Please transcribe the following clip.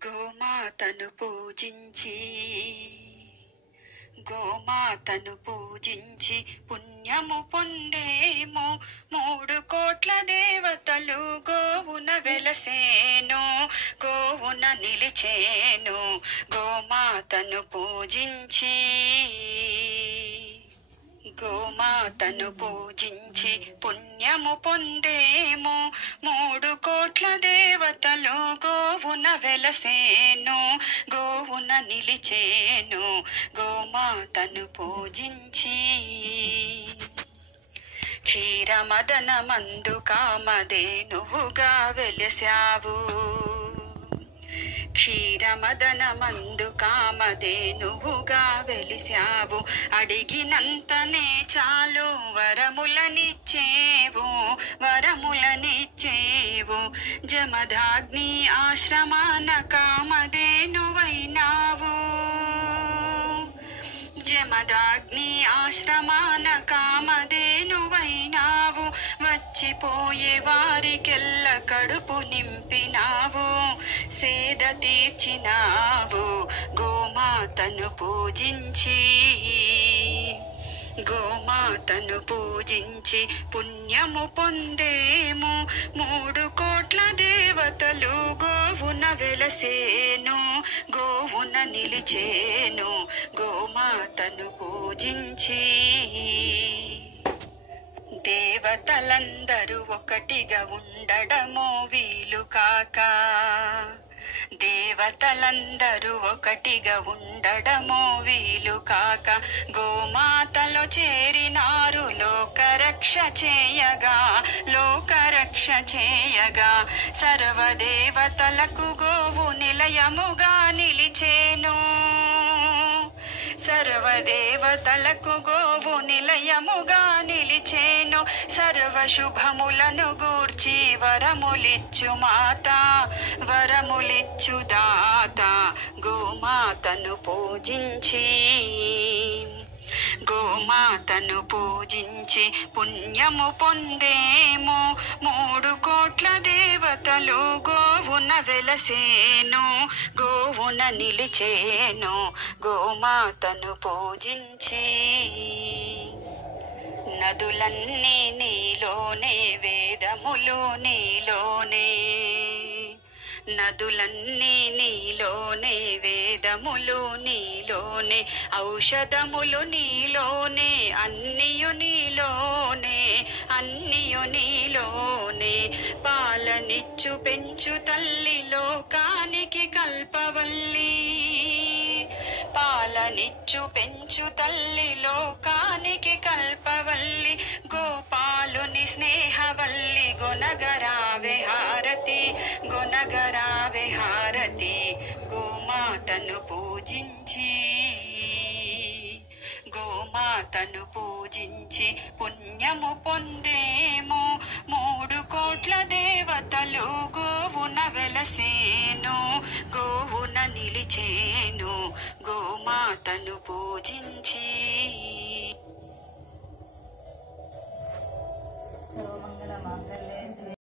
గోమాతను పూజించి గోమాతను పూజించి పుణ్యము పొందేమో 3,000,000 దేవతలు గోవున వెలసేను గోవున నిలిచేను గోమాతను పూజించి గోమాతను పూజించి పుణ్యము పొందేమో 3,000,000 దేవతలు గోవున వెలసేను గోవున నిలిచేను గోమాతను పూజించి క్షీరమదనమందు కామధేనువుగా వెలసావు క్షీరమదనమందు కామధేనువుగా వెలిసావు అడిగినంతనే చాలు వరములనిచ్చేవు జమదాగ్ని ఆశ్రమాన కామధేనువైనావు జమదాగ్ని ఆశ్రమాన కామధేనువైనావు వచ్చిపోయే వారికెల్ల కడుపు నింపినావు సేద తీర్చినావు గోమాతను పూజించి గోమాతను పూజించి పుణ్యము పొందేమో 3,000,000 దేవతలు గోవున వెలసేను గోవున నిలిచేను గోమాతను పూజించి దేవతలందరూ ఒకటిగా ఉండడమో వీలు కాక దేవతలందరూ ఒకటిగా ఉండడమో వీలు కాక గోమాతలో చేరినారు లోకరక్ష చేయగా సర్వదేవతలకు గోవు నిలయముగా నిలిచేను సర్వదేవతలకు గోవు నిలయముగా నిలిచేను సర్వశుభములను గూర్చి వరములిచ్చు దాత గోమాతను పూజించి పుణ్యము పొందేమో 3,000,000 దేవతలు గోవున వెలసేను గోవున నిలిచేను నదులన్నీ నీలోనే వేదములు నీలోనే నదులన్నీ నీలోనే వేదములు నీలోనే ఔషధములు నీలోనే అన్నియు నీలోనే పాలనిచ్చు పెంచు తల్లి లోకానికి కల్పవల్లి పాలనిచ్చు పెంచు తల్లి లోకానికి కల్పవల్లి గోపాలుని స్నేహవల్లి గొనగరావే హారతి గోమాతను పూజించి పుణ్యము పొందేమో 3,000,000 దేవతలు గోవున వెలసేను గోవున నిలిచేను గోమాతను పూజించి